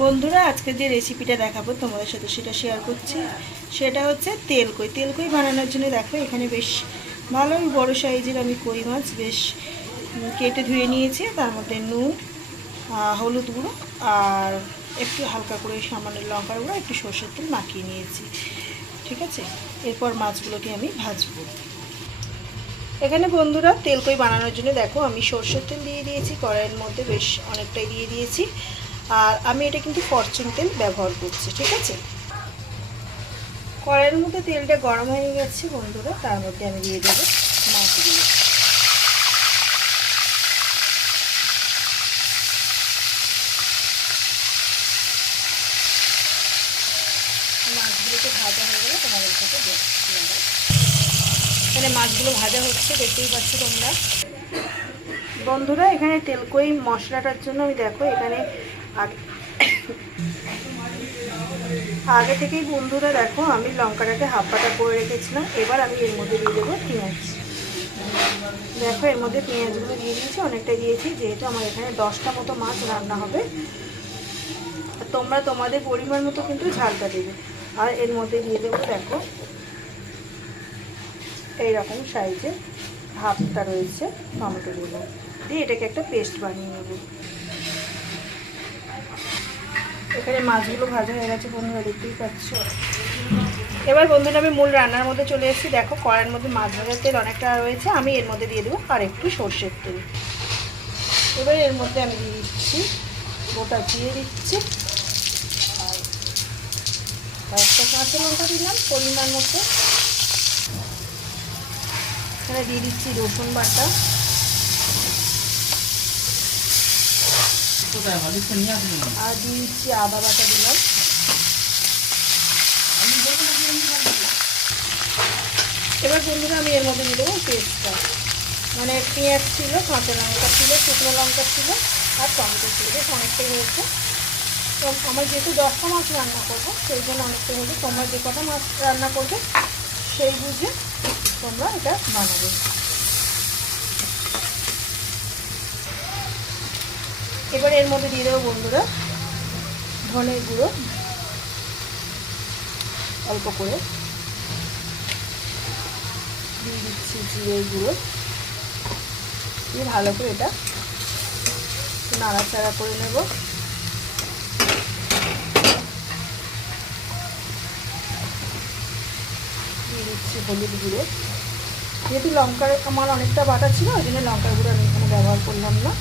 বন্ধুরা আজকে যে রেসিপিটা দেখাবো তোমাদের সাথে সেটা শেয়ার করছি। সেটা হচ্ছে তেলকই। তেলকই বানানোর জন্য দেখো এখানে বেশ ভালোই বড় সাইজের আমি কই মাছ বেশ কেটে ধুয়ে নিয়েছি। তার মধ্যে নুন, হলুদ গুঁড়ো আর একটু হালকা করে সামান্য লঙ্কার গুঁড়ো, একটু সর্ষের তেল মাখিয়ে নিয়েছি। ঠিক আছে, এরপর মাছগুলোকে আমি ভাজবো। এখানে বন্ধুরা তেলকই বানানোর জন্য দেখো আমি সর্ষের তেল দিয়ে দিয়েছি কড়াইয়ের মধ্যে, বেশ অনেকটাই দিয়ে দিয়েছি। আর আমি এটা কিন্তু ফরচুন তেল ব্যবহার করছি। ঠিক আছে, কড়াইয়ের মধ্যে তেলটা গরম হয়ে গেছে বন্ধুরা, তার মধ্যে আমি দিয়ে দেবো মাছগুলো। মাছগুলোকে ভাজা হয়ে গেলে তোমাদের সাথে দেখাবো। এখানে মাছগুলো ভাজা হচ্ছে, দেখতেই পাচ্ছ তোমরা বন্ধুরা। এখানে তেলকই মশলাটার জন্য আমি দেখো এখানে আগে থেকেই বন্ধুরা দেখো আমি লঙ্কাটাকে হাফ বাটা করে রেখেছিলাম। এবার আমি এর মধ্যে দিয়ে দেবো পেঁয়াজ। দেখো এর মধ্যে পেঁয়াজগুলো দিয়ে দিয়েছি, অনেকটাই দিয়েছি, যেহেতু আমার এখানে 10টা মতো মাছ রান্না হবে। তোমরা তোমাদের পরিমাণ মতো কিন্তু ঝালটা দেবে। আর এর মধ্যে দিয়ে দেবো দেখো এইরকম সাইজের হাফটা রয়েছে টমেটো দেবো, দিয়ে এটাকে একটা পেস্ট বানিয়ে নেব। এখানে মাছগুলো ভাজা হয়ে গেছে বন্ধুরা, দেখতেই পাচ্ছ। এবার বন্ধুরা আমি মূল রান্নার মধ্যে চলে এসেছি। দেখো কড়াইয়ের মধ্যে মাছ ভাজার তেল অনেকটা রয়েছে, আমি এর মধ্যে দিয়ে দেবো আর একটু সর্ষের তেল। এবার এর মধ্যে আমি দিয়ে দিচ্ছি গোটা জিরে দিচ্ছি, আর একটা কাঁচা লঙ্কা দিলাম পরিমাণ মতো। এখানে দিয়ে দিচ্ছি রসুন বাটা, আর দিয়ে দিচ্ছি আদা বাটা দিলাম। এবার বন্ধুরা আমি এর মধ্যে দিয়ে দেবো পেস্টটা, মানে পেঁয়াজ ছিল, কাঁচা লঙ্কা ছিল, শুকনো লঙ্কা ছিল আর টমেটো ছিল, বেশ অনেকটাই হয়েছে। তো আমার যেহেতু 10টা মাছ রান্না করবো সেই জন্য অনেকটাই হয়েছে। তোমরা যে কটা মাছ রান্না করবে সেই বুঝে তোমরা এটা বানাবে। এবার এর মধ্যে দিয়ে দেবো বন্ধুরা ধনের গুঁড়ো অল্প করে, দিয়ে দিচ্ছি জিরের গুঁড়ো, দিয়ে ভালো করে এটা নাড়াচাড়া করে নেব। দিয়ে দিচ্ছি হলুদ গুঁড়ো, যেহেতু লঙ্কার আমার অনেকটা বাটা ছিল ওই জন্য লঙ্কার গুঁড়ো আমি এখানে ব্যবহার করলাম না।